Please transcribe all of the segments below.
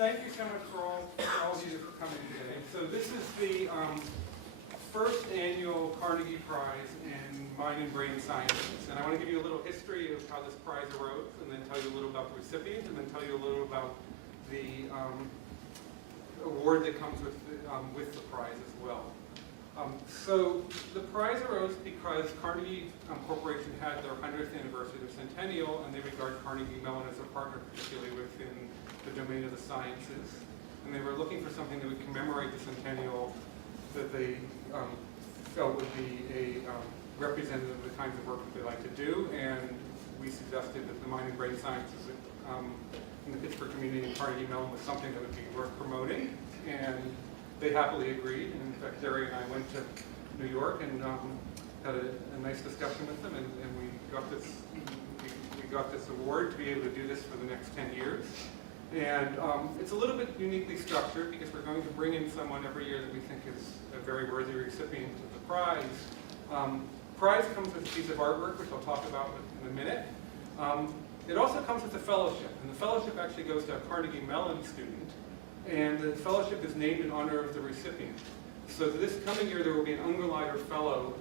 thank you so much for all of you for coming today. So this is the first annual Carnegie Prize in Mind and Brain Sciences. And I want to give you a little history of how this prize arose, and then tell you a little about the recipient, and then tell you a little about the award that comes with the prize as well. So the prize arose because Carnegie Corporation had their 100th anniversary, their centennial, and they regard Carnegie Mellon as a partner, particularly within the domain of the sciences. And they were looking for something that would commemorate the centennial that they felt would be a representative of the kinds of work that they like to do. And we suggested that the mind and brain sciences in the Pittsburgh community and Carnegie Mellon was something that would be worth promoting. And they happily agreed. And in fact, Jerry and I went to New York and had a nice discussion with them, and we got this award to be able to do this for the next 10 years. And it's a little bit uniquely structured because we're going to bring in someone every year that we think is a very worthy recipient of the prize. Prize comes with a piece of artwork, which I'll talk about in a minute. It also comes with a fellowship, and the fellowship actually goes to a Carnegie Mellon student, and the fellowship is named in honor of the recipient. So this coming year there will be an Ungerleider fellow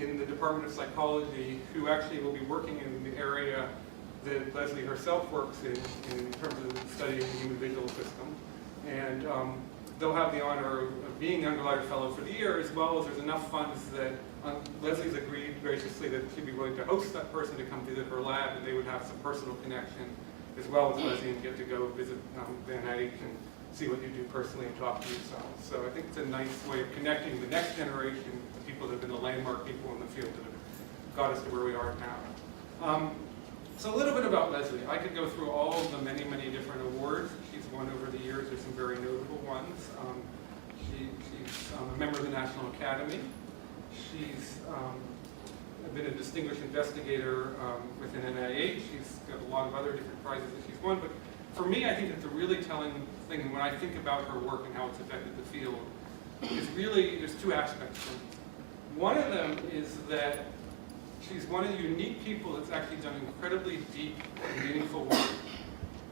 in the Department of Psychology who actually will be working in the area that Leslie herself works in terms of studying the human visual system. And they'll have the honor of being the Ungerleider fellow for the year, as well as there's enough funds that Leslie's agreed graciously that she'd be willing to host that person to come visit her lab, and they would have some personal connection, as well as Leslie, and get to go visit Van Eyck and see what you do personally and talk to yourselves. So I think it's a nice way of connecting the next generation of people that have been the landmark people in the field that have got us to where we are now. So a little bit about Leslie. I could go through all of the many, many different awards she's won over the years. There's some very notable ones. She's a member of the National Academy. She's been a distinguished investigator within NIMH. She's got a lot of other different prizes that she's won. But for me, I think it's a really telling thing when I think about her work and how it's affected the field. Is really, there's two aspects to it. One of them is that she's one of the unique people that's actually done incredibly deep and meaningful work,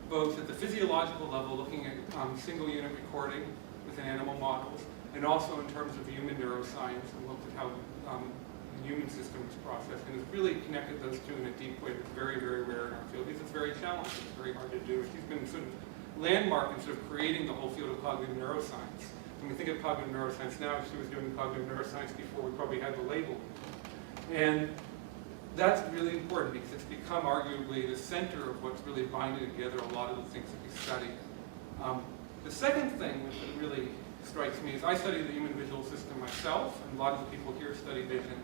both at the physiological level, looking at single unit recording within animal models, and also in terms of human neuroscience, and looked at how the human system is processed, and has really connected those two in a deep way that's very, very rare in our field, because it's very challenging, it's very hard to do. She's been sort of landmark in sort of creating the whole field of cognitive neuroscience. When we think of cognitive neuroscience now, she was doing cognitive neuroscience before we probably had the label. And that's really important because it's become arguably the center of what's really binding together a lot of the things that we study. The second thing that really strikes me is I study the human visual system myself, and a lot of the people here study vision.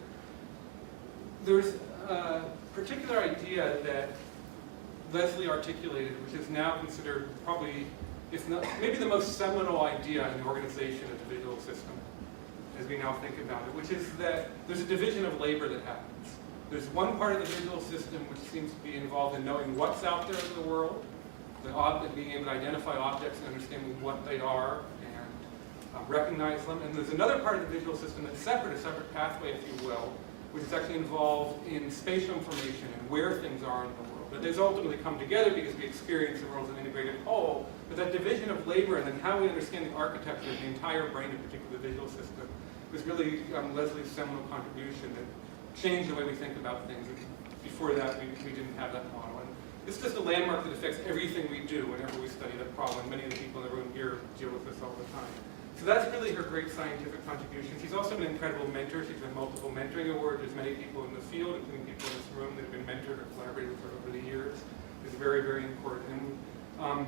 There's a particular idea that Leslie articulated, which is now considered probably, if not, maybe the most seminal idea in the organization of the visual system, as we now think about it, which is that there's a division of labor that happens. There's one part of the visual system which seems to be involved in knowing what's out there in the world, being able to identify objects and understanding what they are and recognize them. And there's another part of the visual system that's separate, a separate pathway, if you will, which is actually involved in spatial information and where things are in the world. But those ultimately come together because we experience the world as an integrated whole. But that division of labor and then how we understand the architecture of the entire brain, in particular the visual system, was really Leslie's seminal contribution that changed the way we think about things. Before that, we didn't have that model. And it's just a landmark that affects everything we do whenever we study that problem. Many of the people in the room here deal with this all the time. So that's really her great scientific contribution. She's also an incredible mentor. She's won multiple mentoring awards. There's many people in the field, including people in this room, that have been mentored or collaborated with her over the years. It's very, very important. And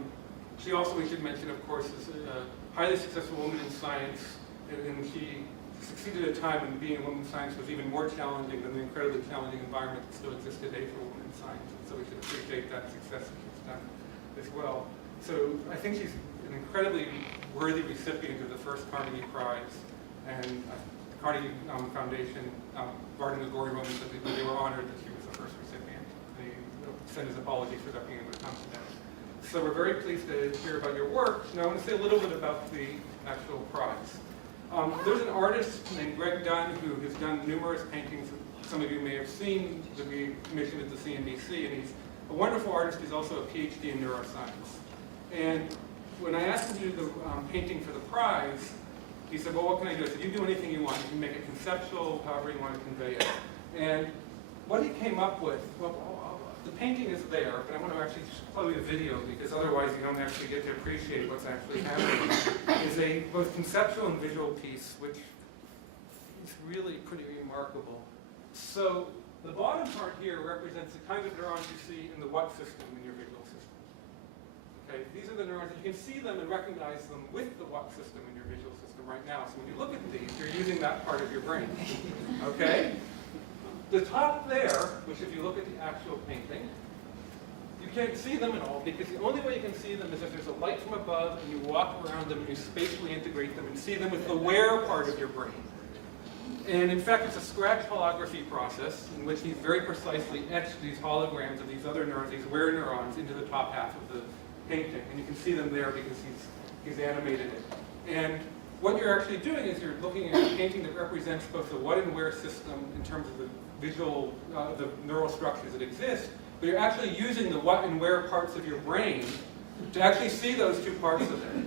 she also, we should mention, of course, is a highly successful woman in science, and she succeeded at a time when being a woman in science was even more challenging than the incredibly challenging environment that still exists today for women in science. And so we should appreciate that success that she's done as well. So I think she's an incredibly worthy recipient of the first Carnegie Prize, and the Carnegie Foundation, Barton and Gory Women, said they were honored that she was the first recipient. They sent his apologies for not being able to come today. So we're very pleased to hear about your work. Now I want to say a little bit about the actual prize. There's an artist named Greg Dunn who has done numerous paintings that some of you may have seen that we commissioned at the CNBC, and he's a wonderful artist. He's also a PhD in neuroscience. And when I asked him to do the painting for the prize, he said, well, what can I do? I said, you do anything you want. You can make it conceptual, however you want to convey it. And what he came up with, well, the painting is there, but I want to actually play the video because otherwise you don't actually get to appreciate what's actually happening. Is a both conceptual and visual piece, which is really pretty remarkable. So the bottom part here represents the kind of neurons you see in the what system in your visual system. Okay, these are the neurons, you can see them and recognize them with the what system in your visual system right now. So when you look at these, you're using that part of your brain. Okay? The top there, which if you look at the actual painting, you can't see them at all because the only way you can see them is if there's a light from above and you walk around them and you spatially integrate them and see them with the where part of your brain. And in fact, it's a scratch holography process in which he's very precisely etched these holograms of these other neurons, these where neurons, into the top half of the painting. And you can see them there because he's animated it. And what you're actually doing is you're looking at a painting that represents both the what and where system in terms of the visual, the neural structures that exist, but you're actually using the what and where parts of your brain to actually see those two parts of it,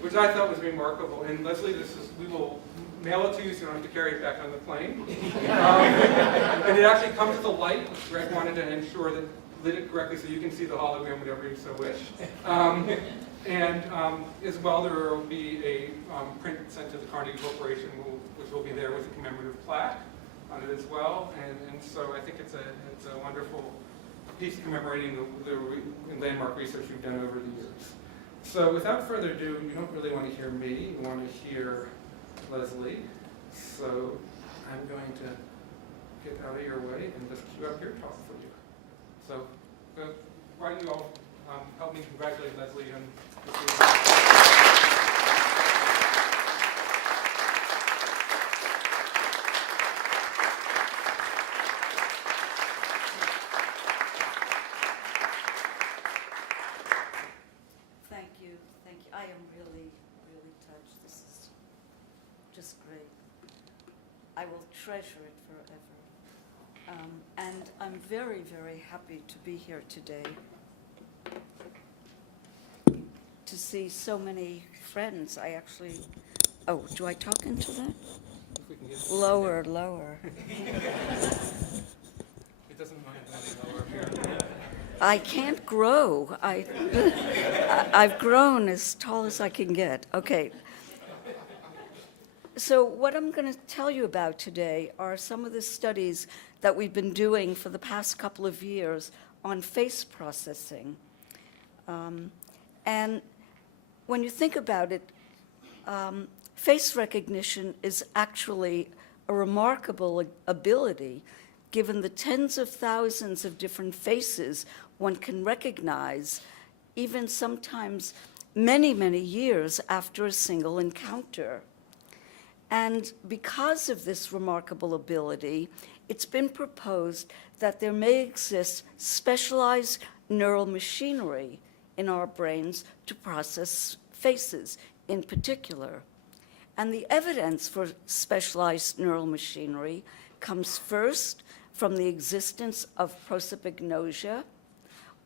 which I thought was remarkable. And Leslie, we will mail it to you so you don't have to carry it back on the plane. And it actually comes with a light, which Greg wanted to ensure that lit it correctly so you can see the hologram whenever you so wish. And as well, there will be a print sent to the Carnegie Corporation, which will be there with a commemorative plaque on it as well. And so I think it's a wonderful piece commemorating the landmark research we've done over the years. So without further ado, you don't really want to hear me, you want to hear Leslie. So I'm going to get out of your way and just cue up your talk for you. So why don't you all help me congratulate Leslie on this year. Thank you. I am really, really touched. This is just great. I will treasure it forever. And I'm very, very happy to be here today to see so many friends. I actually, oh, do I talk into that? If we can get Lower, lower. It doesn't mind any lower here. I can't grow. I've grown as tall as I can get. Okay. So what I'm going to tell you about today are some of the studies that we've been doing for the past couple of years on face processing. And when you think about it, face recognition is actually a remarkable ability given the tens of thousands of different faces one can recognize, even sometimes many, many years after a single encounter. And because of this remarkable ability, it's been proposed that there may exist specialized neural machinery in our brains to process faces in particular. And the evidence for specialized neural machinery comes first from the existence of prosopagnosia,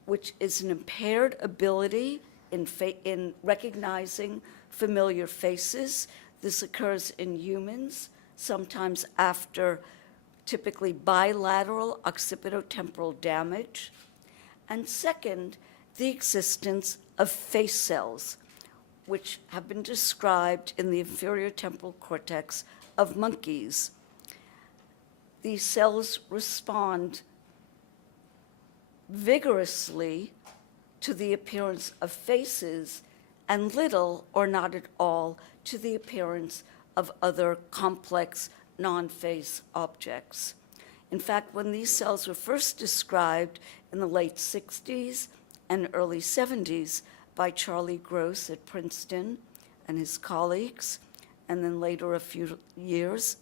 which is an impaired ability in recognizing familiar faces. This occurs in humans, sometimes after typically bilateral occipitotemporal damage. And second, the existence of face cells, which have been described in the inferior temporal cortex of monkeys. These cells respond vigorously to the appearance of faces and little or not at all to the appearance of other complex non-face objects. In fact, when these cells were first described in the late 60s and early 70s by Charlie Gross at Princeton and his colleagues, and then later a few years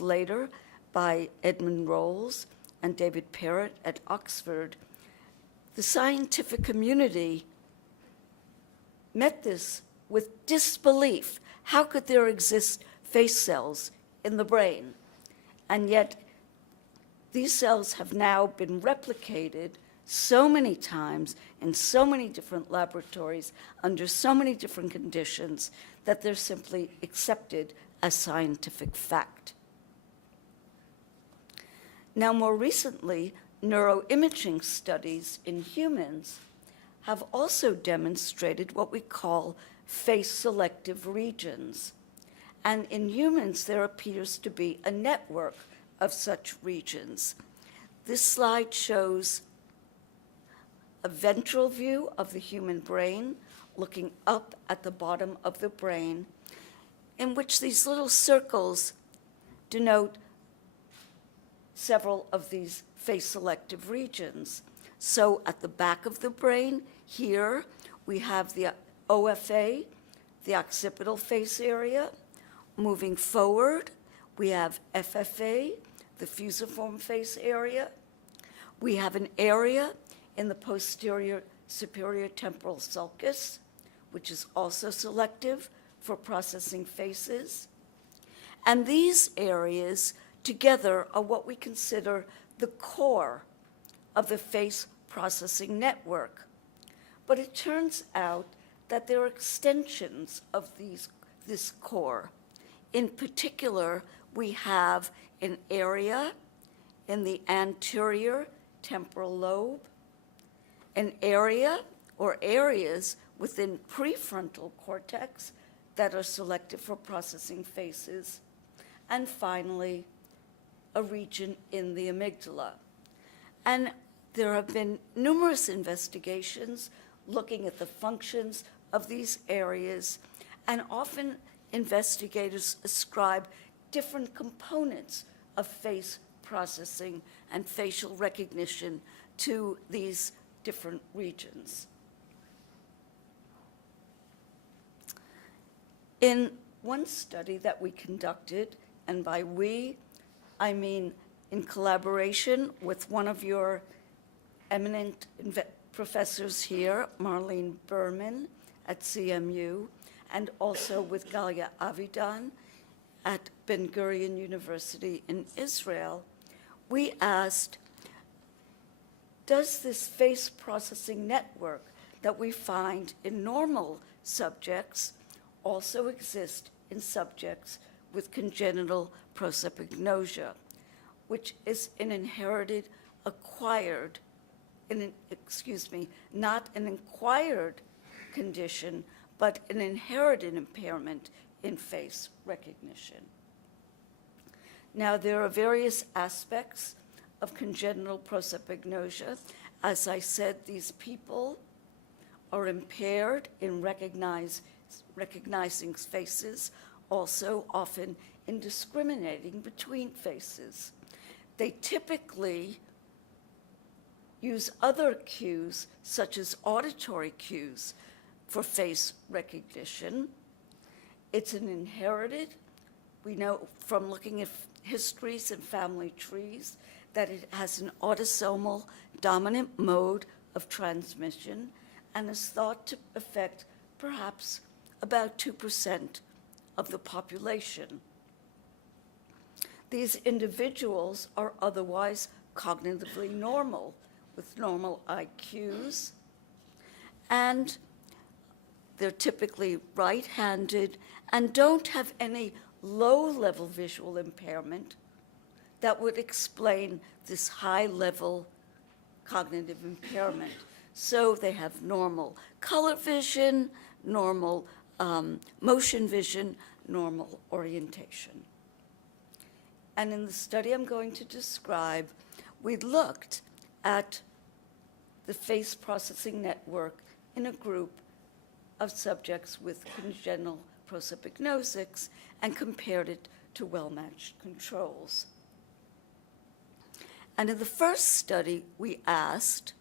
later by Edmund Rolls and David Parrott at Oxford, the scientific community met this with disbelief. How could there exist face cells in the brain? And yet, these cells have now been replicated so many times in so many different laboratories under so many different conditions that they're simply accepted as scientific fact. Now, more recently, neuroimaging studies in humans have also demonstrated what we call face-selective regions. And in humans, there appears to be a network of such regions. This slide shows a ventral view of the human brain, looking up at the bottom of the brain, in which these little circles denote several of these face-selective regions. So at the back of the brain, here, we have the OFA, the occipital face area. Moving forward, we have FFA, the fusiform face area. We have an area in the posterior superior temporal sulcus, which is also selective for processing faces. And these areas together are what we consider the core of the face processing network. But it turns out that there are extensions of this core. In particular, we have an area in the anterior temporal lobe, an area or areas within prefrontal cortex that are selective for processing faces, and finally, a region in the amygdala. And there have been numerous investigations looking at the functions of these areas, and often investigators ascribe different components of face processing and facial recognition to these different regions. In one study that we conducted, and by we, I mean in collaboration with one of your eminent professors here, Marlene Berman at CMU, and also with Galia Avidan at Ben Gurion University in Israel, we asked, does this face processing network that we find in normal subjects also exist in subjects with congenital prosopagnosia, which is an inherited, acquired, not an acquired condition, but an inherited impairment in face recognition. Now, there are various aspects of congenital prosopagnosia. As I said, these people are impaired in recognizing faces, also often in discriminating between faces. They typically use other cues, such as auditory cues, for face recognition. It's an inherited, we know from looking at histories and family trees, that it has an autosomal dominant mode of transmission and is thought to affect perhaps about 2% of the population. These individuals are otherwise cognitively normal, with normal IQs, and they're typically right-handed and don't have any low-level visual impairment that would explain this high-level cognitive impairment. So they have normal color vision, normal motion vision, normal orientation. And in the study I'm going to describe, we looked at the face processing network in a group of subjects with congenital prosopagnosics and compared it to well-matched controls. And in the first study, we asked,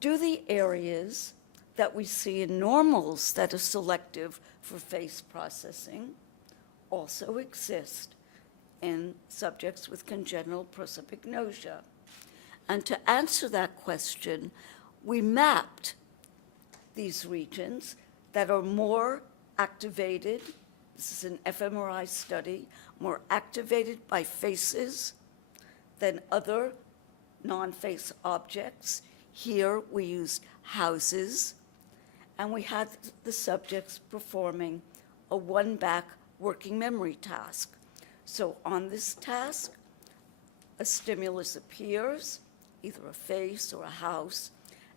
do the areas that we see in normals that are selective for face processing also exist in subjects with congenital prosopagnosia? And to answer that question, we mapped these regions that are more activated, this is an fMRI study, more activated by faces than other non-face objects. Here we used houses, and we had the subjects performing a one-back working memory task. So on this task, a stimulus appears, either a face or a house,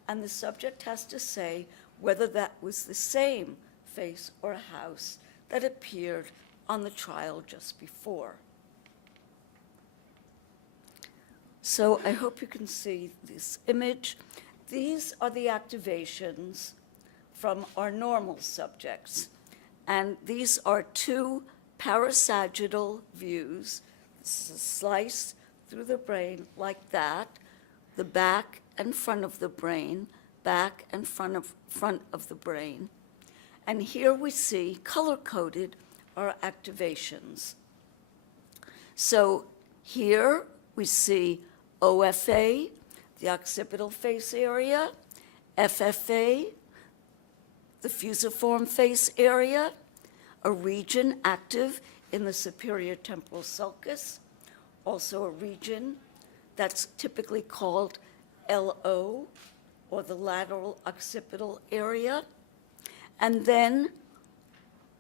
and the subject has to say whether that was the same face or a house that appeared on the trial just before. So I hope you can see this image. These are the activations from our normal subjects. And these are two parasagittal views. This is a slice through the brain like that, the back and front of the brain, back and front of the brain. And here we see color-coded our activations. So here we see OFA, the occipital face area, FFA, the fusiform face area, a region active in the superior temporal sulcus, also a region that's typically called LO, or the lateral occipital area, and then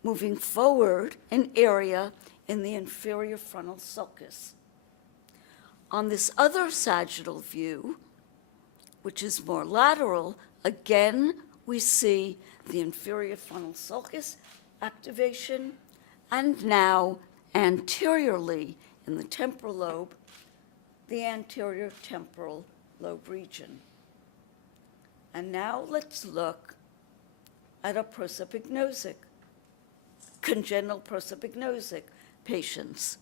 moving forward, an area in the inferior frontal sulcus. On this other sagittal view, which is more lateral, again, we see the inferior frontal sulcus activation, and now anteriorly in the temporal lobe, the anterior temporal lobe region. And now let's look at a prosopagnosic, congenital prosopagnosic patients.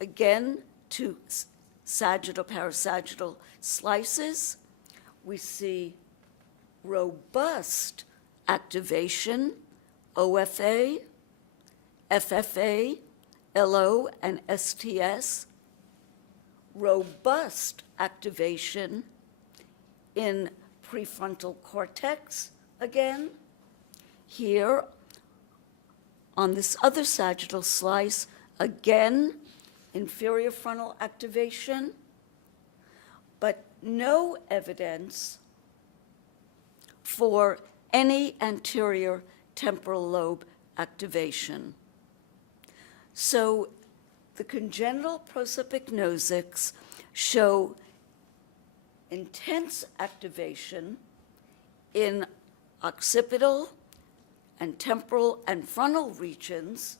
Again, two sagittal, parasagittal slices. We see robust activation, OFA, FFA, LO, and STS. Robust activation in prefrontal cortex again. Here, on this other sagittal slice, again, inferior frontal activation, but no evidence for any anterior temporal lobe activation. So the congenital prosopagnosics show intense activation in occipital and temporal and frontal regions,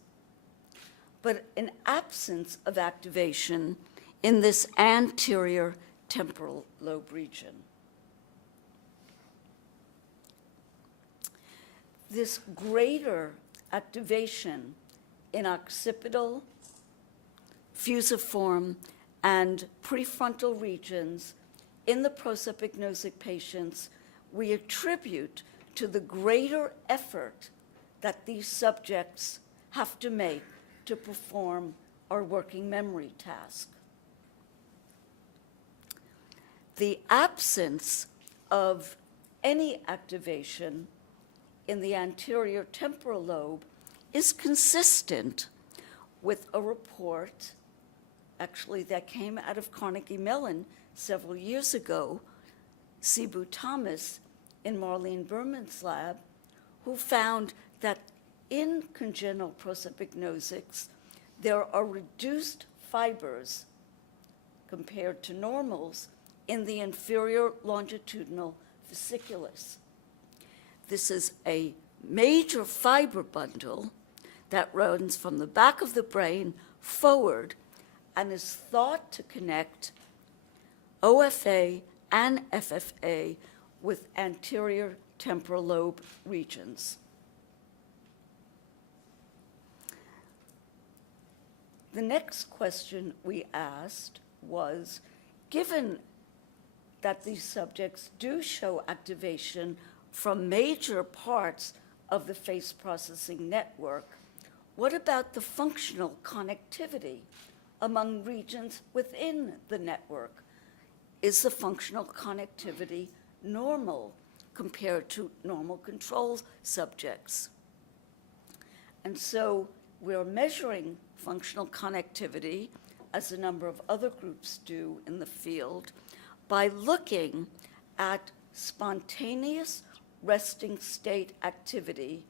but an absence of activation in this anterior temporal lobe region. This greater activation in occipital, fusiform, and prefrontal regions in the prosopagnosic patients, we attribute to the greater effort that these subjects have to make to perform our working memory task. The absence of any activation in the anterior temporal lobe is consistent with a report, actually, that came out of Carnegie Mellon several years ago, Sibu Thomas in Marlene Berman's lab, who found that in congenital prosopagnosics, there are reduced fibers compared to normals in the inferior longitudinal fasciculus. This is a major fiber bundle that runs from the back of the brain forward and is thought to connect OFA and FFA with anterior temporal lobe regions. The next question we asked was, given that these subjects do show activation from major parts of the face processing network, what about the functional connectivity among regions within the network? Is the functional connectivity normal compared to normal control subjects? And so we're measuring functional connectivity, as a number of other groups do in the field, by looking at spontaneous resting state activity,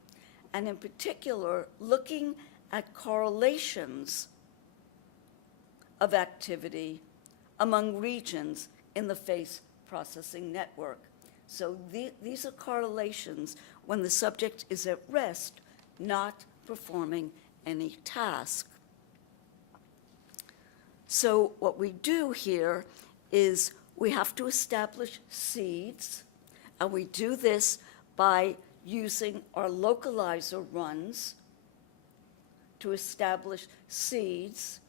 and in particular, looking at correlations of activity among regions in the face processing network. So these are correlations when the subject is at rest, not performing any task. So what we do here is we have to establish seeds, and we do this by using our localizer runs to establish seeds,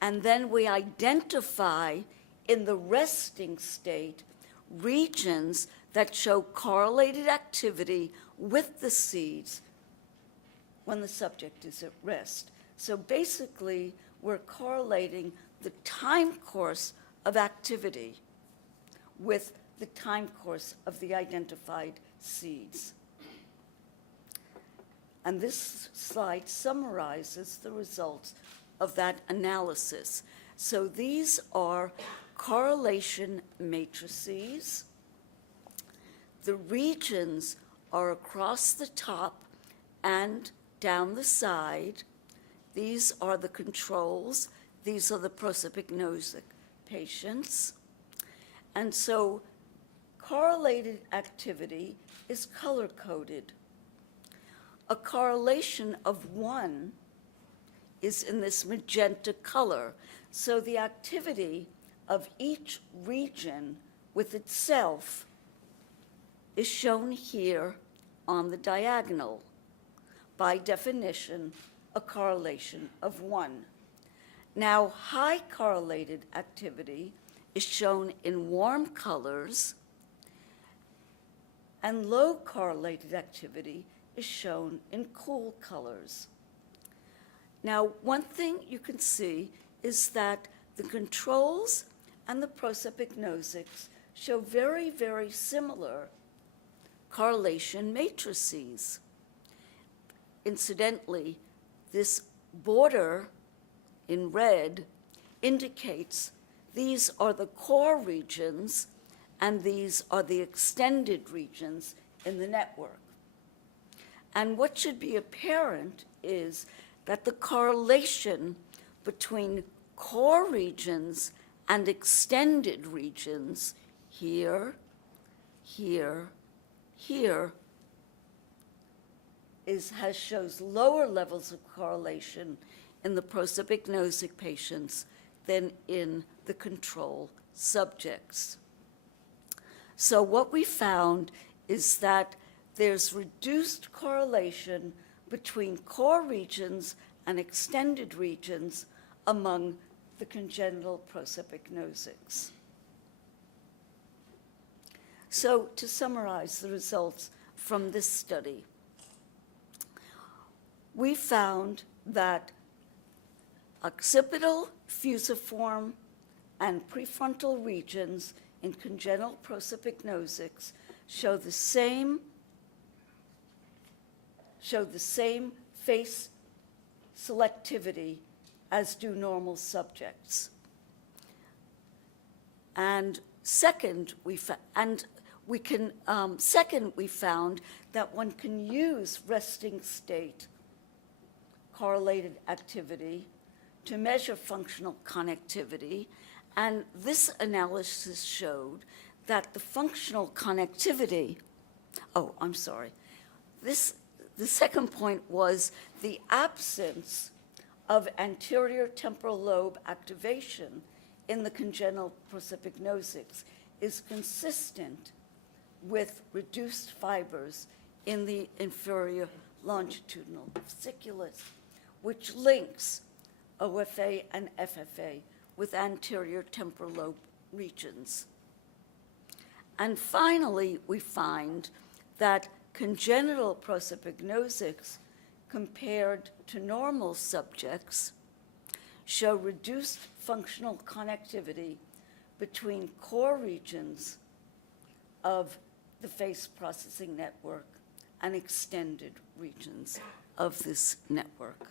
and then we identify in the resting state regions that show correlated activity with the seeds when the subject is at rest. So basically, we're correlating the time course of activity with the time course of the identified seeds. And this slide summarizes the results of that analysis. So these are correlation matrices. The regions are across the top and down the side. These are the controls. These are the prosopagnosic patients. And so correlated activity is color-coded. A correlation of 1 is in this magenta color. So the activity of each region with itself is shown here on the diagonal. By definition, a correlation of 1. Now, high correlated activity is shown in warm colors, and low correlated activity is shown in cool colors. Now, one thing you can see is that the controls and the prosopagnosics show very, very similar correlation matrices. Incidentally, this border in red indicates these are the core regions and these are the extended regions in the network. And what should be apparent is that the correlation between core regions and extended regions here, here, here shows lower levels of correlation in the prosopagnosic patients than in the control subjects. So what we found is that there's reduced correlation between core regions and extended regions among the congenital prosopagnosics. So to summarize the results from this study, we found that occipital, fusiform, and prefrontal regions in congenital prosopagnosics show the same face selectivity as do normal subjects. And second, we found that one can use resting state correlated activity to measure functional connectivity, and this analysis showed that the functional connectivity, the second point was the absence of anterior temporal lobe activation in the congenital prosopagnosics is consistent with reduced fibers in the inferior longitudinal fasciculus, which links OFA and FFA with anterior temporal lobe regions. And finally, we find that congenital prosopagnosics compared to normal subjects show reduced functional connectivity between core regions of the face processing network and extended regions of this network.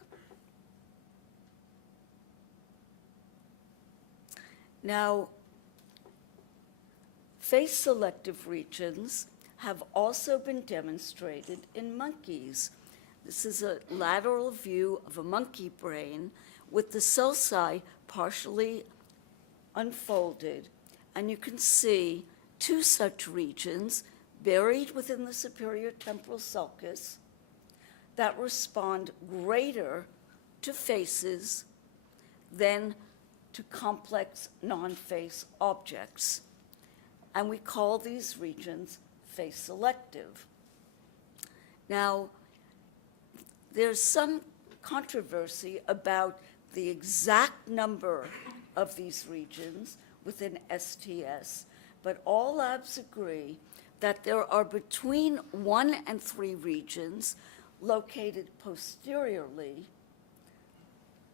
Now, face-selective regions have also been demonstrated in monkeys. This is a lateral view of a monkey brain with the sulci partially unfolded, and you can see two such regions buried within the superior temporal sulcus that respond greater to faces than to complex non-face objects. And we call these regions face selective. Now, there's some controversy about the exact number of these regions within STS, but all labs agree that there are between 1 and 3 regions located posteriorly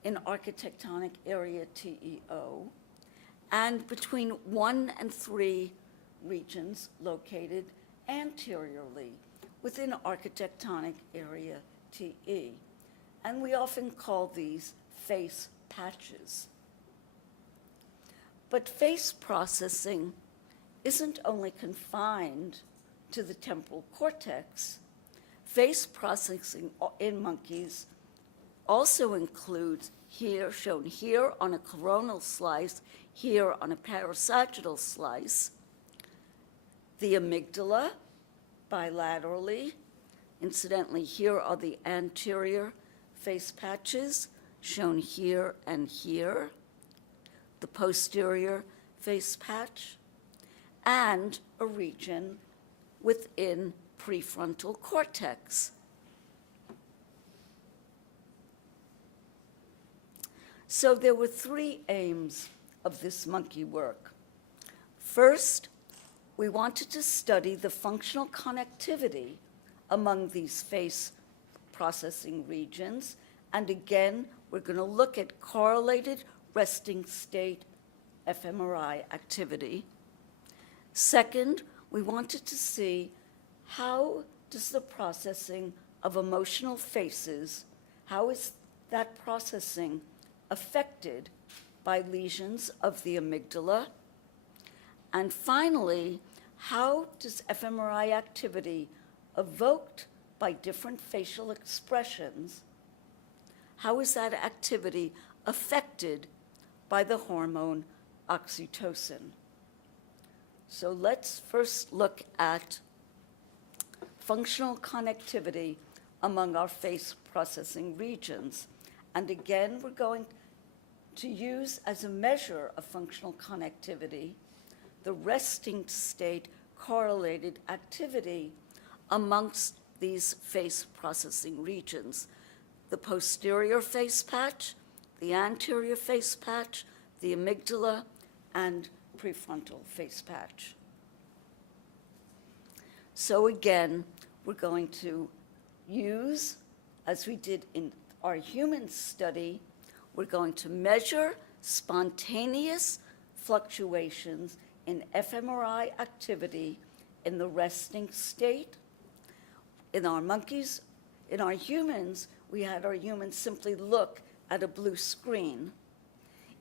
in architectonic area TEO, and between 1 and 3 regions located anteriorly within architectonic area TE. And we often call these face patches. But face processing isn't only confined to the temporal cortex. Face processing in monkeys also includes here, shown here on a coronal slice, here on a parasagittal slice, the amygdala bilaterally. Incidentally, here are the anterior face patches, shown here and here, the posterior face patch, and a region within prefrontal cortex. So there were 3 aims of this monkey work. First, we wanted to study the functional connectivity among these face processing regions, and again, we're going to look at correlated resting state fMRI activity. Second, we wanted to see how does the processing of emotional faces, how is that processing affected by lesions of the amygdala? And finally, how does fMRI activity evoked by different facial expressions, how is that activity affected by the hormone oxytocin? So let's first look at functional connectivity among our face processing regions. And again, we're going to use as a measure of functional connectivity the resting state correlated activity amongst these face processing regions: the posterior face patch, the anterior face patch, the amygdala, and prefrontal face patch. So again, we're going to use, as we did in our human study, we're going to measure spontaneous fluctuations in fMRI activity in the resting state. In our monkeys, in our humans, we had our humans simply look at a blue screen.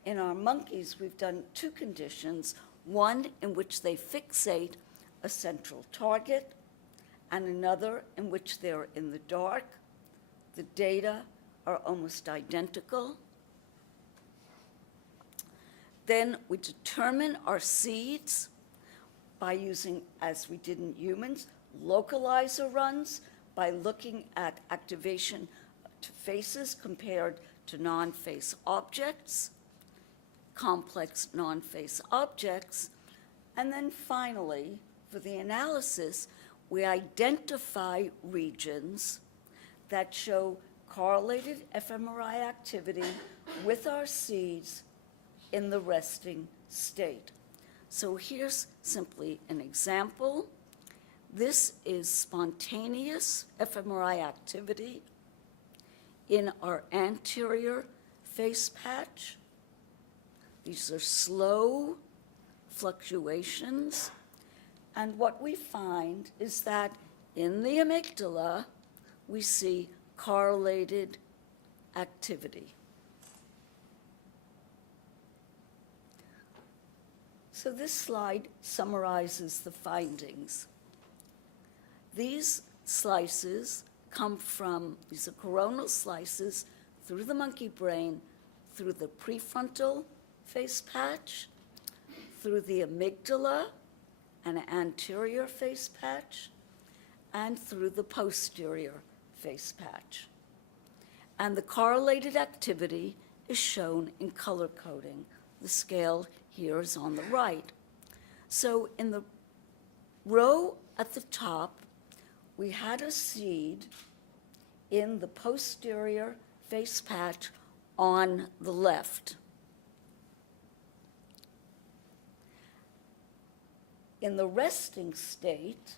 In our monkeys, we've done 2 conditions, one in which they fixate a central target, and another in which they're in the dark. The data are almost identical. Then we determine our seeds by using, as we did in humans, localizer runs by looking at activation to faces compared to non-face objects, complex non-face objects. And then finally, for the analysis, we identify regions that show correlated fMRI activity with our seeds in the resting state. So here's simply an example. This is spontaneous fMRI activity in our anterior face patch. These are slow fluctuations. And what we find is that in the amygdala, we see correlated activity. So this slide summarizes the findings. These slices come from, these are coronal slices through the monkey brain, through the prefrontal face patch, through the amygdala, an anterior face patch, and through the posterior face patch. And the correlated activity is shown in color coding. The scale here is on the right. So in the row at the top, we had a seed in the posterior face patch on the left. In the resting state,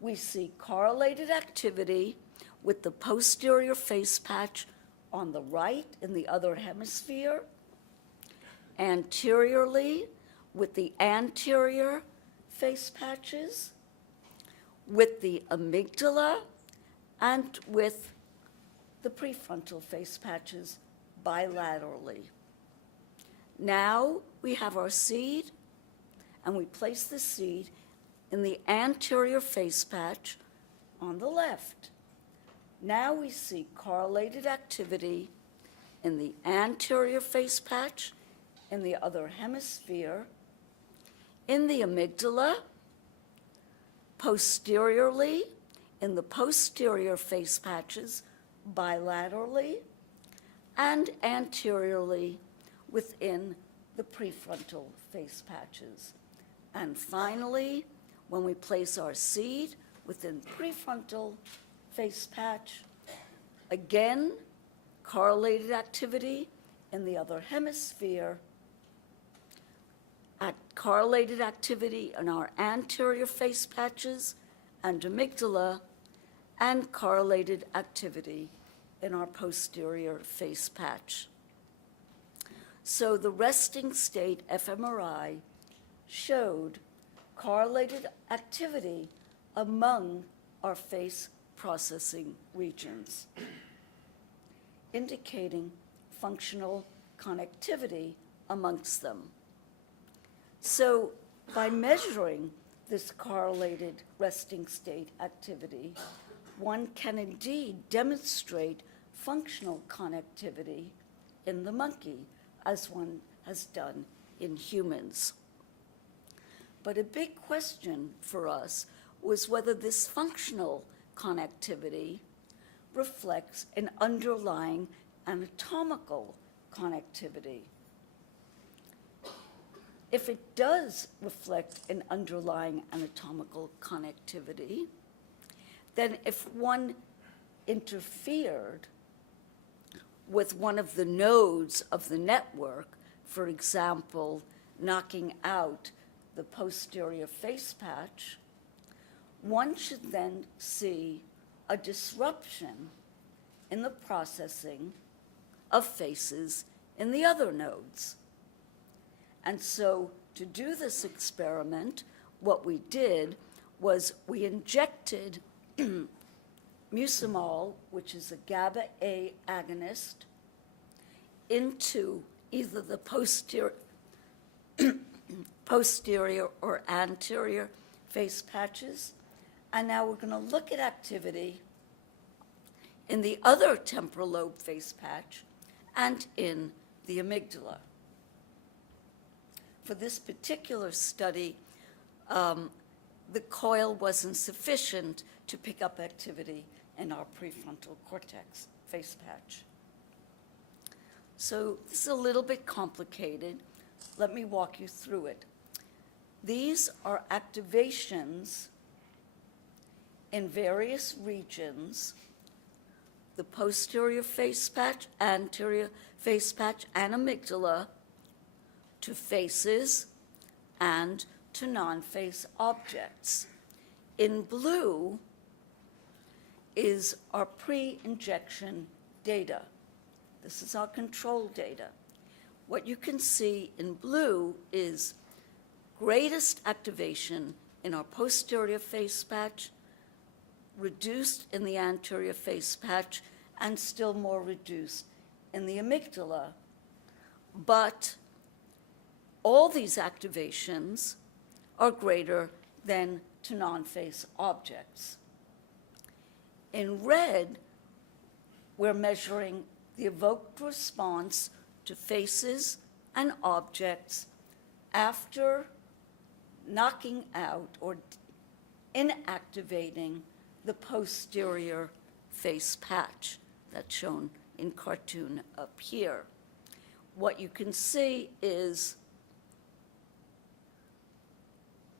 we see correlated activity with the posterior face patch on the right in the other hemisphere, anteriorly with the anterior face patches, with the amygdala, and with the prefrontal face patches bilaterally. Now we have our seed, and we place the seed in the anterior face patch on the left. Now we see correlated activity in the anterior face patch, in the other hemisphere, in the amygdala, posteriorly, in the posterior face patches bilaterally, and anteriorly within the prefrontal face patches. And finally, when we place our seed within prefrontal face patch, again, correlated activity in the other hemisphere, at correlated activity in our anterior face patches and amygdala, and correlated activity in our posterior face patch. So the resting state fMRI showed correlated activity among our face processing regions, indicating functional connectivity amongst them. So by measuring this correlated resting state activity, one can indeed demonstrate functional connectivity in the monkey, as one has done in humans. But a big question for us was whether this functional connectivity reflects an underlying anatomical connectivity. If it does reflect an underlying anatomical connectivity, then if one interfered with one of the nodes of the network, for example, knocking out the posterior face patch, one should then see a disruption in the processing of faces in the other nodes. And so to do this experiment, what we did was we injected mucimol, which is a GABA-A agonist, into either the posterior or anterior face patches. And now we're going to look at activity in the other temporal lobe face patch and in the amygdala. For this particular study, the coil wasn't sufficient to pick up activity in our prefrontal cortex face patch. So this is a little bit complicated. Let me walk you through it. These are activations in various regions, the posterior face patch, anterior face patch, and amygdala, to faces and to non-face objects. In blue is our pre-injection data. This is our control data. What you can see in blue is greatest activation in our posterior face patch, reduced in the anterior face patch, and still more reduced in the amygdala. But all these activations are greater than to non-face objects. In red, we're measuring the evoked response to faces and objects after knocking out or inactivating the posterior face patch that's shown in cartoon up here. What you can see is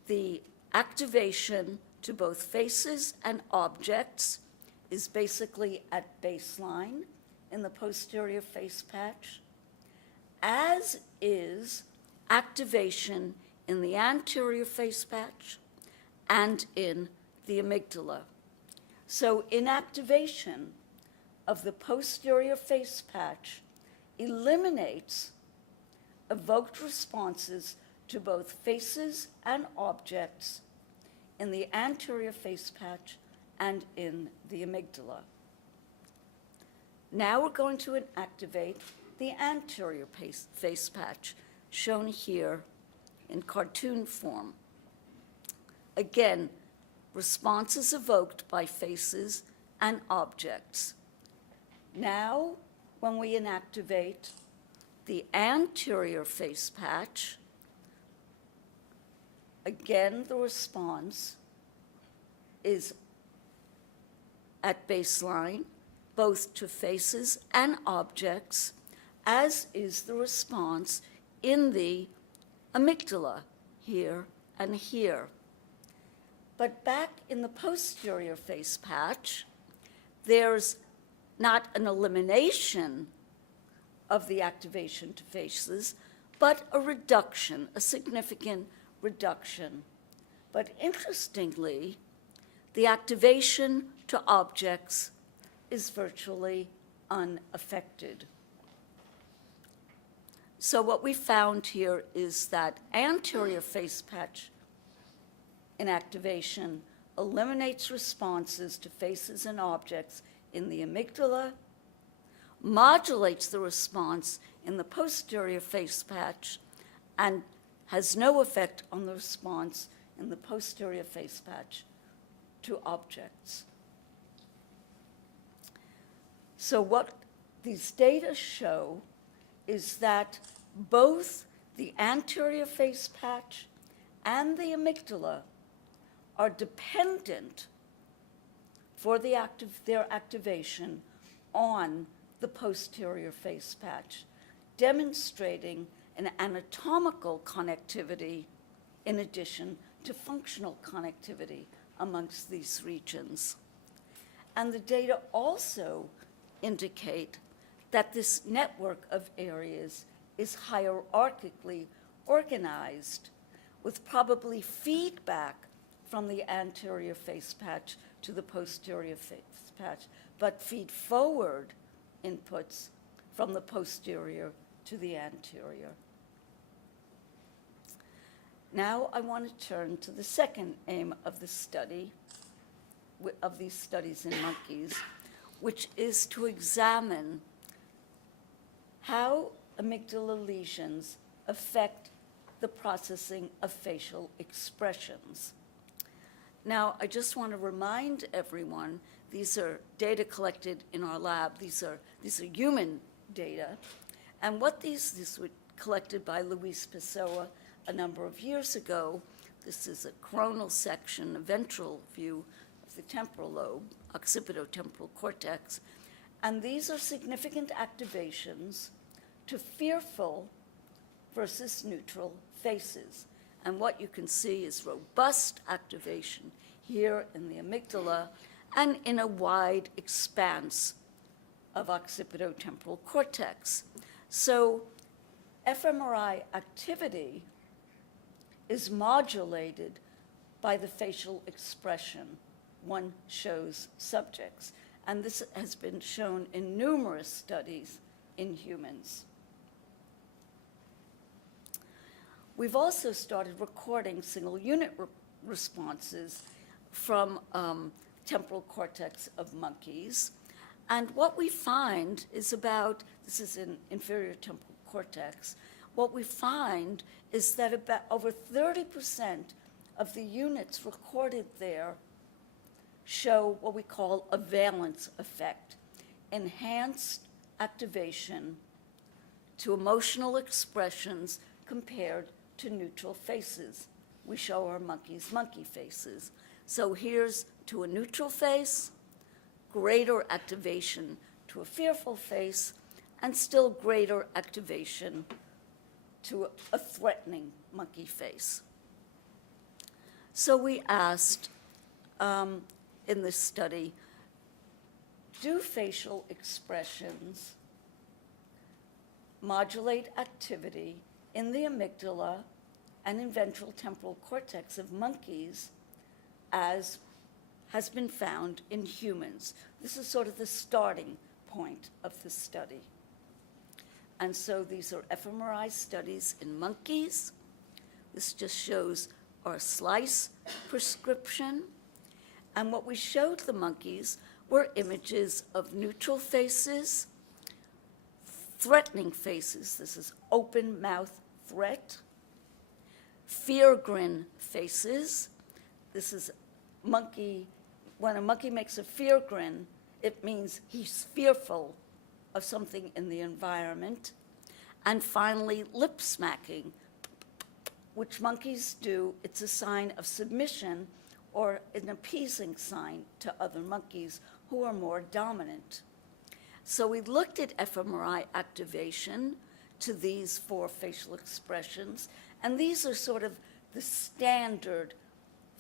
the activation to both faces and objects is basically at baseline in the posterior face patch, as is activation in the anterior face patch and in the amygdala. So inactivation of the posterior face patch eliminates evoked responses to both faces and objects in the anterior face patch and in the amygdala. Now we're going to inactivate the anterior face patch, shown here in cartoon form. Again, responses evoked by faces and objects. Now, when we inactivate the anterior face patch, again, the response is at baseline, both to faces and objects, as is the response in the amygdala, here and here. But back in the posterior face patch, there's not an elimination of the activation to faces, but a reduction, a significant reduction. But interestingly, the activation to objects is virtually unaffected. So what we found here is that anterior face patch inactivation eliminates responses to faces and objects in the amygdala, modulates the response in the posterior face patch, and has no effect on the response in the posterior face patch to objects. So what these data show is that both the anterior face patch and the amygdala are dependent for their activation on the posterior face patch, demonstrating an anatomical connectivity in addition to functional connectivity amongst these regions. And the data also indicate that this network of areas is hierarchically organized, with probably feedback from the anterior face patch to the posterior face patch, but feed forward inputs from the posterior to the anterior. Now I want to turn to the second aim of the study, of these studies in monkeys, which is to examine how amygdala lesions affect the processing of facial expressions. Now, I just want to remind everyone, these are data collected in our lab. These are human data. And what these were collected by Luis Pessoa a number of years ago. This is a coronal section, a ventral view of the temporal lobe, occipitotemporal cortex. And these are significant activations to fearful versus neutral faces. And what you can see is robust activation here in the amygdala and in a wide expanse of occipitotemporal cortex. So fMRI activity is modulated by the facial expression one shows subjects. And this has been shown in numerous studies in humans. We've also started recording single unit responses from temporal cortex of monkeys. And what we find is this is in inferior temporal cortex, what we find is that about over 30% of the units recorded there show what we call a valence effect, enhanced activation to emotional expressions compared to neutral faces. We show our monkeys monkey faces. So here's to a neutral face, greater activation to a fearful face, and still greater activation to a threatening monkey face. So we asked in this study, do facial expressions modulate activity in the amygdala and in ventral temporal cortex of monkeys as has been found in humans? This is sort of the starting point of the study. And so these are fMRI studies in monkeys. This just shows our slice prescription. And what we showed the monkeys were images of neutral faces, threatening faces. This is open mouth threat. Fear grin faces. This is monkey. When a monkey makes a fear grin, it means he's fearful of something in the environment. And finally, lip smacking, which monkeys do. It's a sign of submission or an appeasing sign to other monkeys who are more dominant. So we looked at fMRI activation to these 4 facial expressions, and these are sort of the standard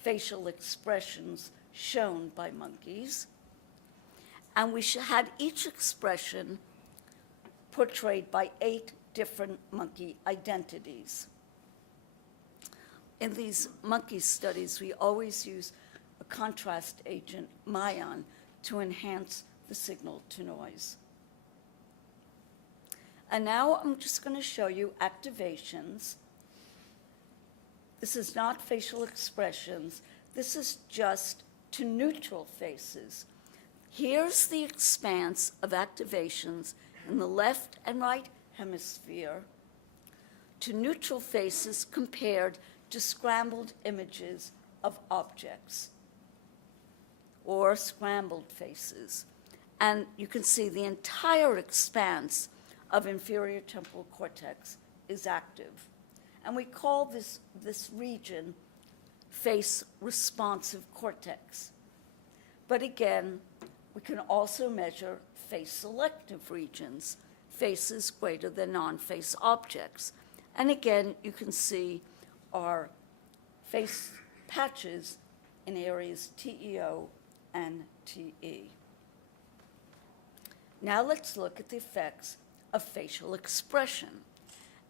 facial expressions shown by monkeys. And we had each expression portrayed by 8 different monkey identities. In these monkey studies, we always use a contrast agent, Mellon, to enhance the signal to noise. And now I'm just going to show you activations. This is not facial expressions. This is just to neutral faces. Here's the expanse of activations in the left and right hemisphere to neutral faces compared to scrambled images of objects or scrambled faces. And you can see the entire expanse of inferior temporal cortex is active. And we call this region face responsive cortex. But again, we can also measure face selective regions, faces greater than non-face objects. And again, you can see our face patches in areas TEO and TE. Now let's look at the effects of facial expression.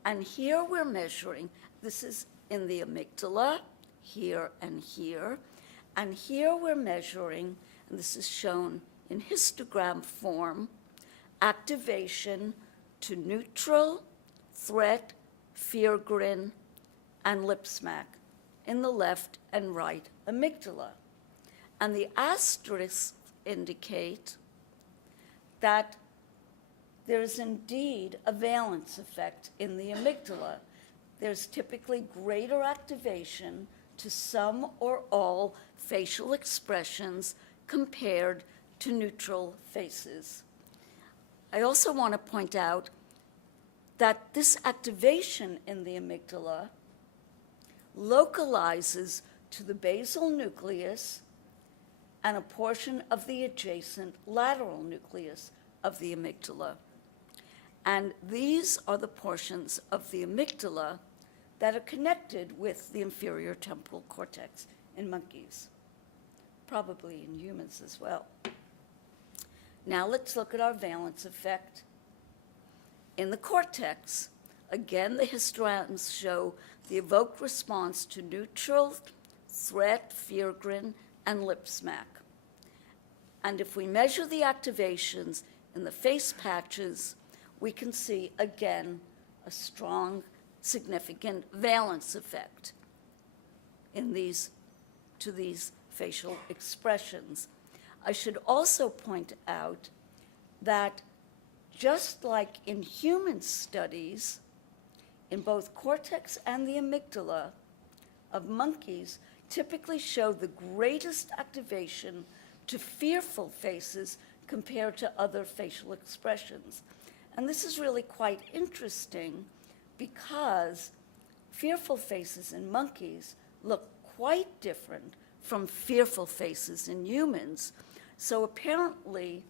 And here we're measuring, this is in the amygdala, here and here. And here we're measuring, and this is shown in histogram form, activation to neutral, threat, fear grin, and lip smack in the left and right amygdala. And the asterisks indicate that there is indeed a valence effect in the amygdala. There's typically greater activation to some or all facial expressions compared to neutral faces. I also want to point out that this activation in the amygdala localizes to the basal nucleus and a portion of the adjacent lateral nucleus of the amygdala. And these are the portions of the amygdala that are connected with the inferior temporal cortex in monkeys, probably in humans as well. Now let's look at our valence effect. In the cortex, again, the histograms show the evoked response to neutral, threat, fear grin, and lip smack. And if we measure the activations in the face patches, we can see, again, a strong, significant valence effect in to these facial expressions. I should also point out that just like in human studies, in both cortex and the amygdala of monkeys typically show the greatest activation to fearful faces compared to other facial expressions. And this is really quite interesting because fearful faces in monkeys look quite different from fearful faces in humans. So apparently,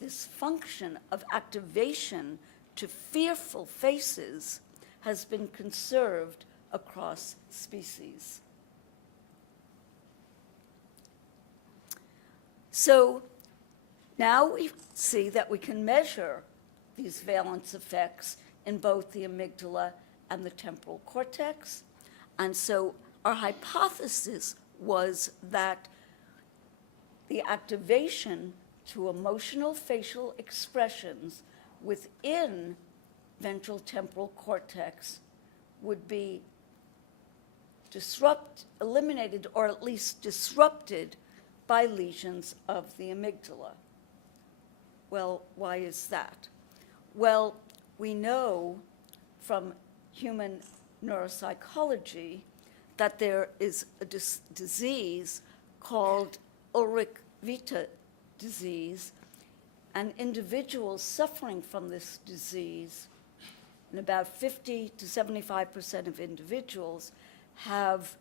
this function of activation to fearful faces has been conserved across species. So now we see that we can measure these valence effects in both the amygdala and the temporal cortex. And so our hypothesis was that the activation to emotional facial expressions within ventral temporal cortex would be eliminated or at least disrupted by lesions of the amygdala. Well, why is that? Well, we know from human neuropsychology that there is a disease called Ulrich-Witte disease, and individuals suffering from this disease, and about 50 to 75% of individuals have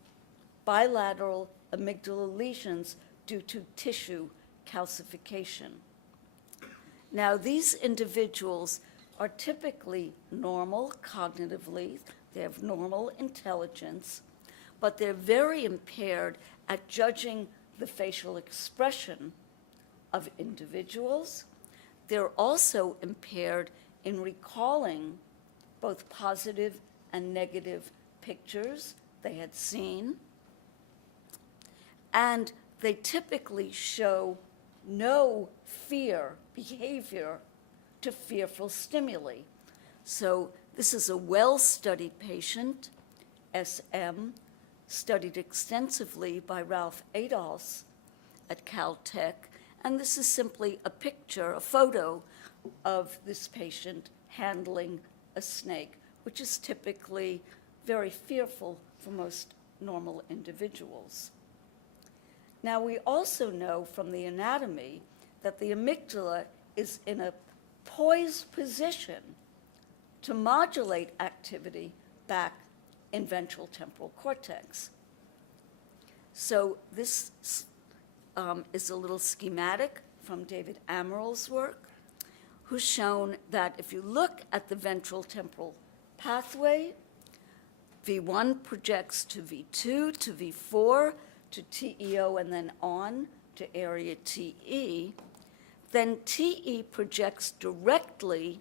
bilateral amygdala lesions due to tissue calcification. Now, these individuals are typically normal cognitively, they have normal intelligence, but they're very impaired at judging the facial expression of individuals. They're also impaired in recalling both positive and negative pictures they had seen. And they typically show no fear behavior to fearful stimuli. So this is a well-studied patient, SM, studied extensively by Ralph Adolphs at Caltech, and this is simply a picture, a photo of this patient handling a snake, which is typically very fearful for most normal individuals. Now, we also know from the anatomy that the amygdala is in a poised position to modulate activity back in ventral temporal cortex. So this is a little schematic from David Ameral's work, who's shown that if you look at the ventral temporal pathway, V1 projects to V2, to V4, to TEO, and then on to area TE, then TE projects directly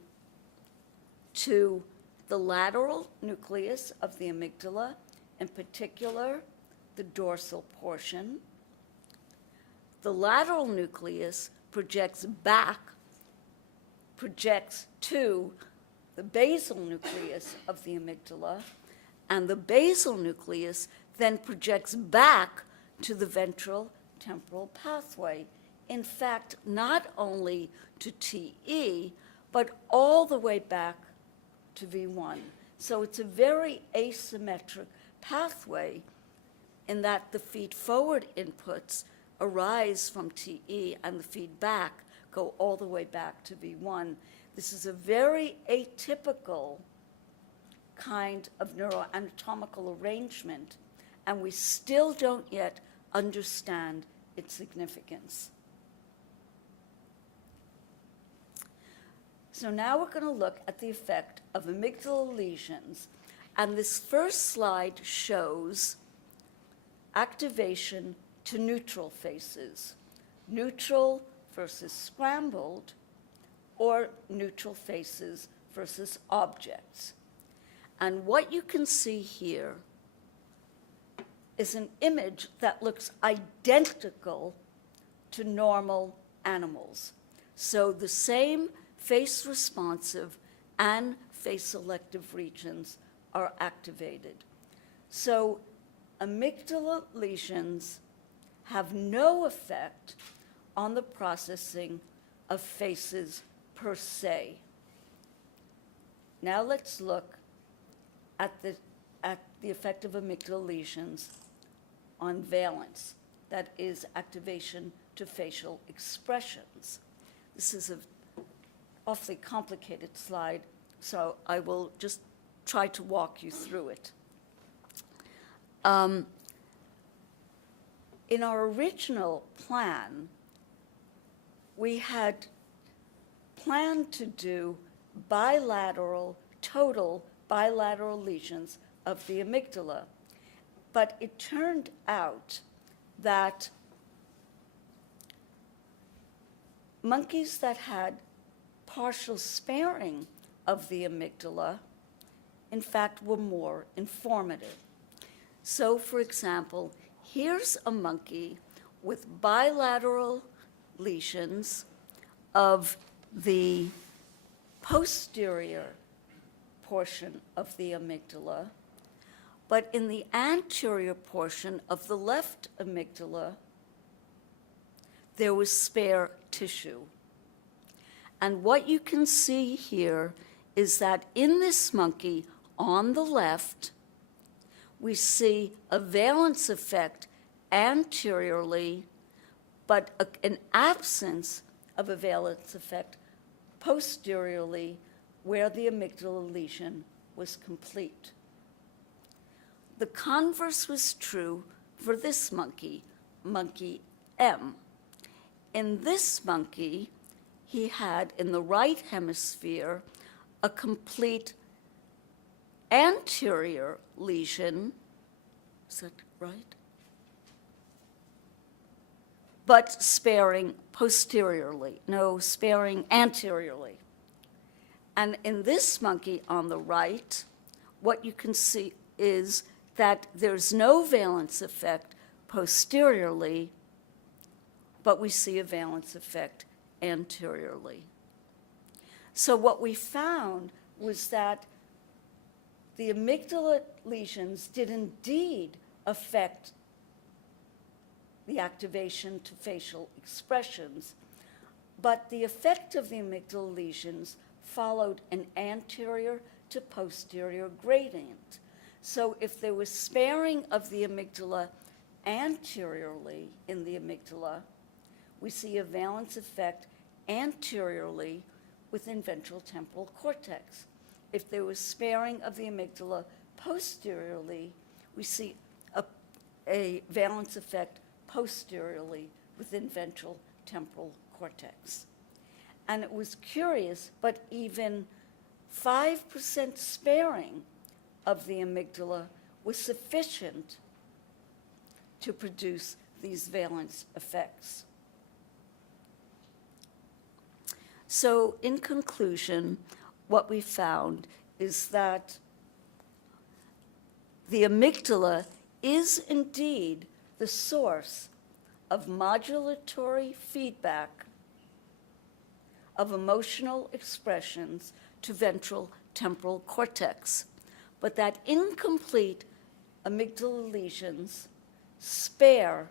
to the lateral nucleus of the amygdala, in particular, the dorsal portion. The lateral nucleus projects to the basal nucleus of the amygdala, and the basal nucleus then projects back to the ventral temporal pathway. In fact, not only to TE, but all the way back to V1. So it's a very asymmetric pathway in that the feed-forward inputs arise from TE and the feedback go all the way back to V1. This is a very atypical kind of neuroanatomical arrangement, and we still don't yet understand its significance. So now we're going to look at the effect of amygdala lesions, and this first slide shows activation to neutral faces, neutral versus scrambled, or neutral faces versus objects. And what you can see here is an image that looks identical to normal animals. So the same face responsive and face selective regions are activated. So amygdala lesions have no effect on the processing of faces per se. Now let's look at the effect of amygdala lesions on valence, that is, activation to facial expressions. This is an awfully complicated slide, so I will just try to walk you through it. In our original plan, we had planned to do total bilateral lesions of the amygdala. But it turned out that monkeys that had partial sparing of the amygdala, in fact, were more informative. So, for example, here's a monkey with bilateral lesions of the posterior portion of the amygdala, but in the anterior portion of the left amygdala, there was spare tissue. And what you can see here is that in this monkey on the left, we see a valence effect anteriorly, but an absence of a valence effect posteriorly, where the amygdala lesion was complete. The converse was true for this monkey, monkey M. In this monkey, he had in the right hemisphere a complete anterior lesion. Is that right? But sparing posteriorly, no, sparing anteriorly. And in this monkey on the right, what you can see is that there's no valence effect posteriorly, but we see a valence effect anteriorly. So what we found was that the amygdala lesions did indeed affect the activation to facial expressions, but the effect of the amygdala lesions followed an anterior to posterior gradient. So if there was sparing of the amygdala anteriorly in the amygdala, we see a valence effect anteriorly within ventral temporal cortex. If there was sparing of the amygdala posteriorly, we see a valence effect posteriorly within ventral temporal cortex. And it was curious, but even 5% sparing of the amygdala was sufficient to produce these valence effects. So in conclusion, what we found is that the amygdala is indeed the source of modulatory feedback of emotional expressions to ventral temporal cortex, but that incomplete amygdala lesions spare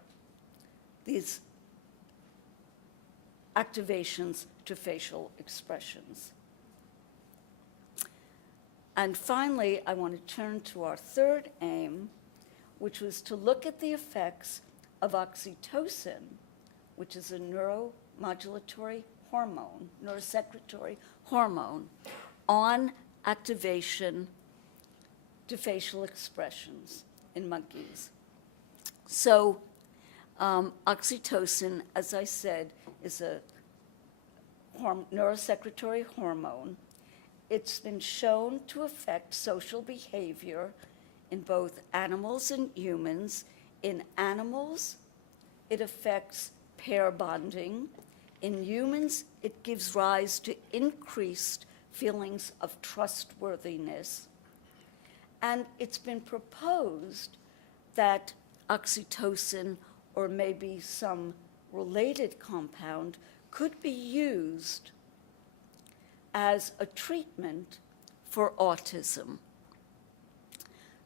these activations to facial expressions. And finally, I want to turn to our third aim, which was to look at the effects of oxytocin, which is a neuromodulatory hormone, neurosecretory hormone, on activation to facial expressions in monkeys. So oxytocin, as I said, is a neurosecretory hormone. It's been shown to affect social behavior in both animals and humans. In animals, it affects pair bonding. In humans, it gives rise to increased feelings of trustworthiness. And it's been proposed that oxytocin, or maybe some related compound, could be used as a treatment for autism.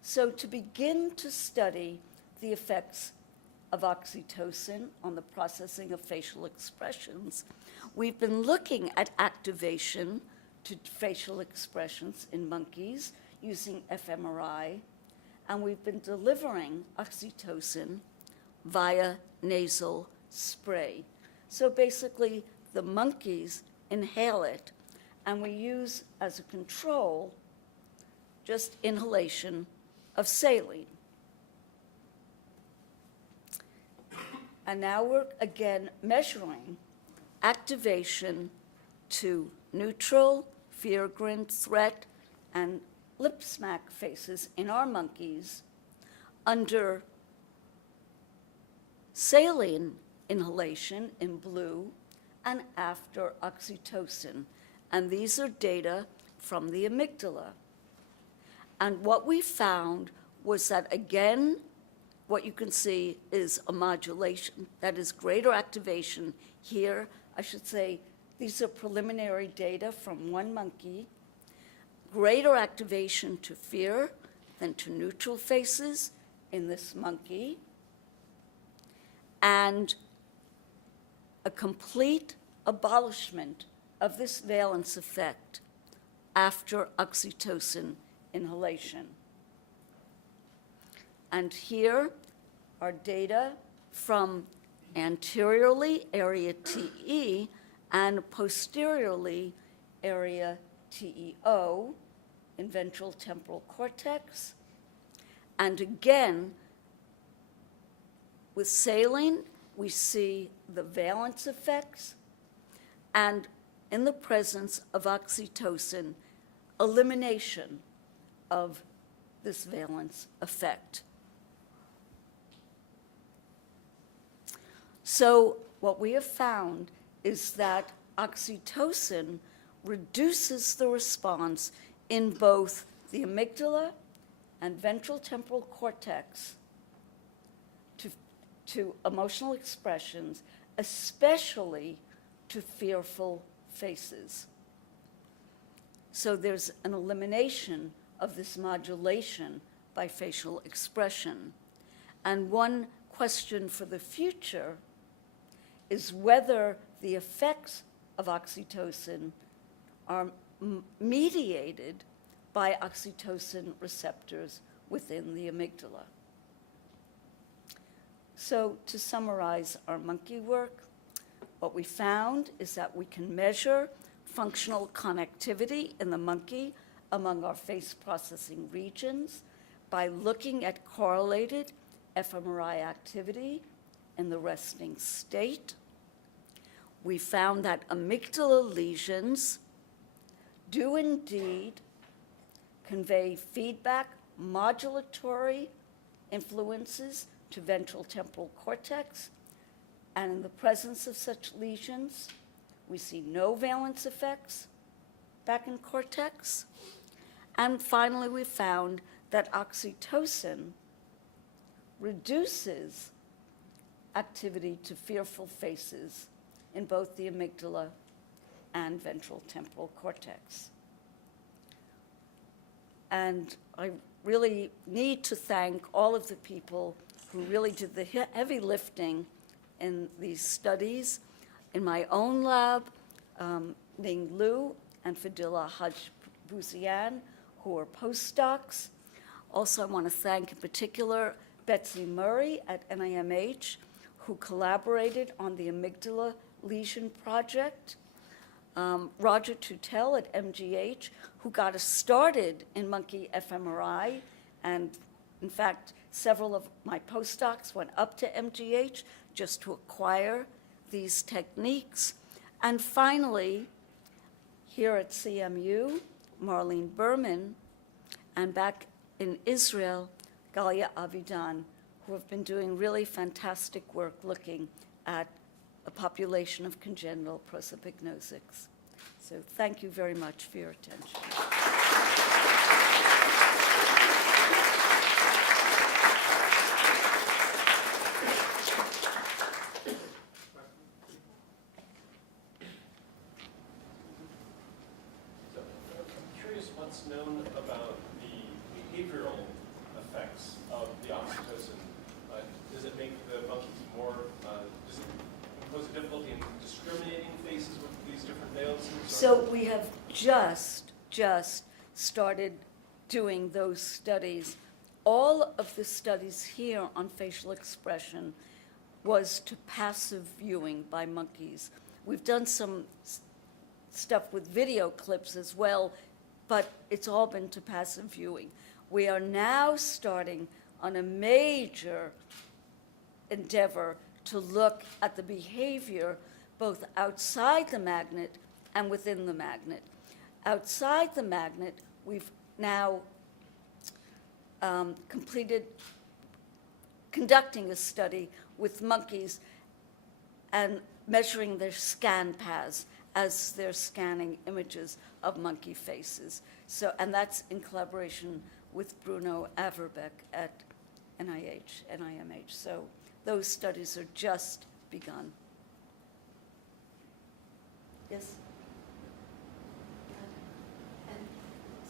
So to begin to study the effects of oxytocin on the processing of facial expressions, we've been looking at activation to facial expressions in monkeys using fMRI, and we've been delivering oxytocin via nasal spray. So basically, the monkeys inhale it, and we use as a control just inhalation of saline. And now we're again measuring activation to neutral, fear, grin, threat, and lip smack faces in our monkeys under saline inhalation in blue and after oxytocin. And these are data from the amygdala. And what we found was that, again, what you can see is a modulation, that is greater activation here. I should say these are preliminary data from one monkey. Greater activation to fear than to neutral faces in this monkey. And a complete abolishment of this valence effect after oxytocin inhalation. And here are data from anteriorly, area TE, and posteriorly, area TEO in ventral temporal cortex. And again, with saline, we see the valence effects, and in the presence of oxytocin, elimination of this valence effect. So what we have found is that oxytocin reduces the response in both the amygdala and ventral temporal cortex to emotional expressions, especially to fearful faces. So there's an elimination of this modulation by facial expression. And one question for the future is whether the effects of oxytocin are mediated by oxytocin receptors within the amygdala. So to summarize our monkey work, what we found is that we can measure functional connectivity in the monkey among our face processing regions by looking at correlated fMRI activity in the resting state. We found that amygdala lesions do indeed convey feedback modulatory influences to ventral temporal cortex, and in the presence of such lesions, we see no valence effects back in cortex. And finally, we found that oxytocin reduces activity to fearful faces in both the amygdala and ventral temporal cortex. And I really need to thank all of the people who really did the heavy lifting in these studies. In my own lab, Ning Liu and Fadila Hajbouzian, who are postdocs. Also, I want to thank in particular Betsy Murray at NIMH, who collaborated on the amygdala lesion project. Roger Tutel at MGH, who got us started in monkey fMRI, and in fact, several of my postdocs went up to MGH just to acquire these techniques. And finally, here at CMU, Marlene Berman, and back in Israel, Galia Avidan, who have been doing really fantastic work looking at a population of congenital prosopagnosics. So thank you very much for your attention. So I'm curious what's known about the behavioral effects of the oxytocin. Does it make the monkeys more, does it impose a difficulty in discriminating faces with these different valences? So we have just started doing those studies. All of the studies here on facial expression was to passive viewing by monkeys. We've done some stuff with video clips as well, but it's all been to passive viewing. We are now starting on a major endeavor to look at the behavior both outside the magnet and within the magnet. Outside the magnet, we've now conducting a study with monkeys and measuring their scan paths as they're scanning images of monkey faces. So, and that's in collaboration with Bruno Averbeck at NIMH. So those studies are just begun. Yes?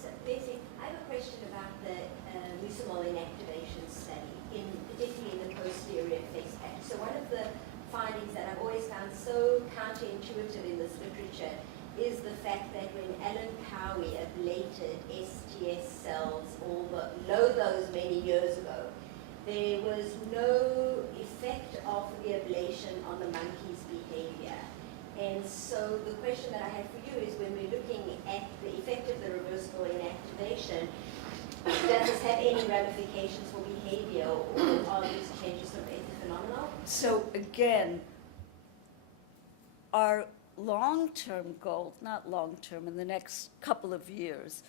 So basically, I have a question about the mucimol inactivation study, particularly in the posterior face patch. So one of the findings that I've always found so counterintuitive in this literature is the fact that when Alan Cowie ablated STS cells, although those many years ago, there was no effect of the ablation on the monkey's behavior. And so the question that I have for you is, when we're looking at the effect of the reversible inactivation, does this have any ramifications for behavior, or are these changes sort of epiphenomenal? So again, our long-term goal, not long-term, in the next couple of years,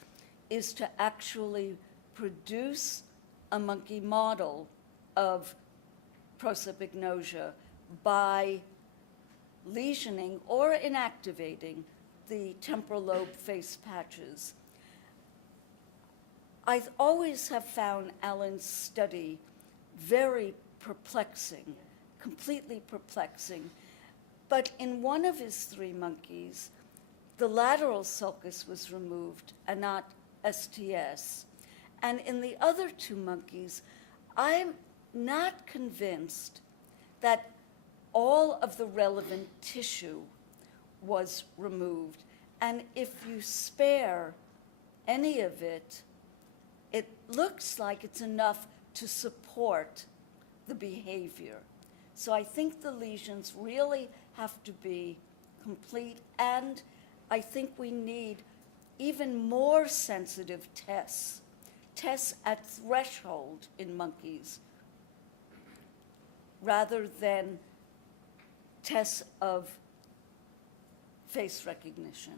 is to actually produce a monkey model of prosopagnosia by lesioning or inactivating the temporal lobe face patches. I always have found Alan's study very perplexing, completely perplexing. But in one of his 3 monkeys, the lateral sulcus was removed and not STS. And in the other 2 monkeys, I'm not convinced that all of the relevant tissue was removed. And if you spare any of it, it looks like it's enough to support the behavior. So I think the lesions really have to be complete, and I think we need even more sensitive tests at threshold in monkeys, rather than tests of face recognition.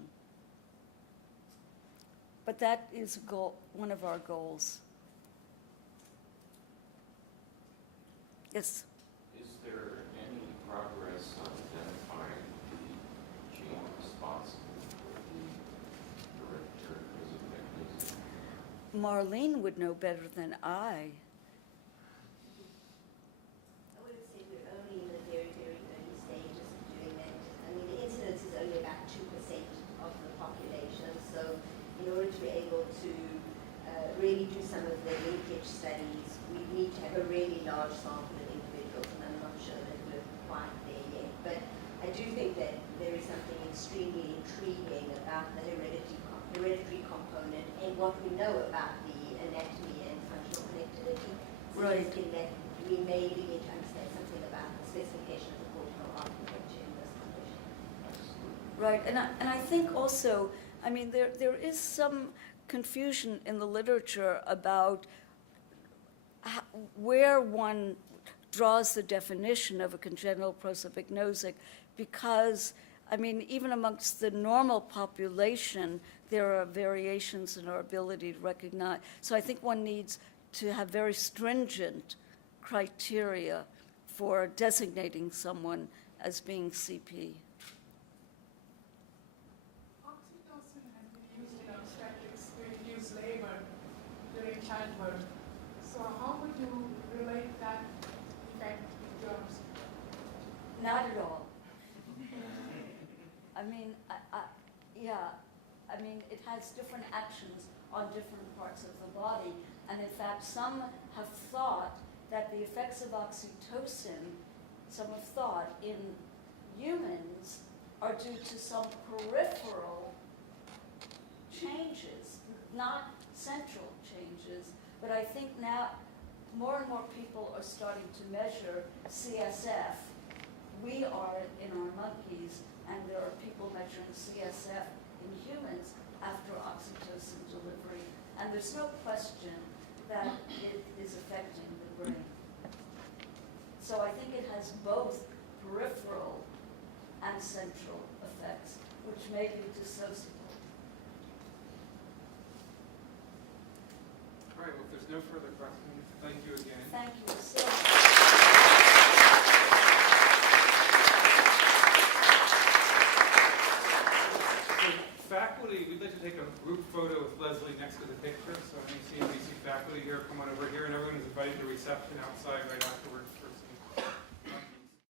But that is a goal, one of our goals. Yes? Is there any progress on identifying the gene responsible for the hereditary prosopagnosia? Marlene would know better than I. I would say we're only in the very, very early stages of doing that. I mean, the incidence is only about 2% of the population. So in order to be able to really do some of the linkage studies, we need to have a really large sample of individuals, and I'm not sure that we're quite there yet. But I do think that there is something extremely intriguing about the hereditary component and what we know about the anatomy and functional connectivity, Right. suggesting that we may begin to understand something about the specification of the cortical architecture in this condition. Right, and I think also, I mean, there is some confusion in the literature about where one draws the definition of a congenital prosopagnosic, because, I mean, even amongst the normal population, there are variations in our ability to recognize. So I think one needs to have very stringent criteria for designating someone as being CP. Oxytocin has been used in obstetrics to reduce labor during childbirth. So how would you relate that effect to germs? Not at all. I mean, yeah, I mean, it has different actions on different parts of the body. And in fact, some have thought that the effects of oxytocin, some have thought in humans, are due to some peripheral changes, not central changes. But I think now more and more people are starting to measure CSF. We are in our monkeys, and there are people measuring CSF in humans after oxytocin delivery. And there's no question that it is affecting the brain. So I think it has both peripheral and central effects, which may be dissociable. All right, well, if there's no further questions, thank you again. Thank you so much. So faculty, we'd like to take a group photo with Leslie next to the picture. So any CNBC faculty here, come on over here, and everyone is invited to reception outside right afterwards for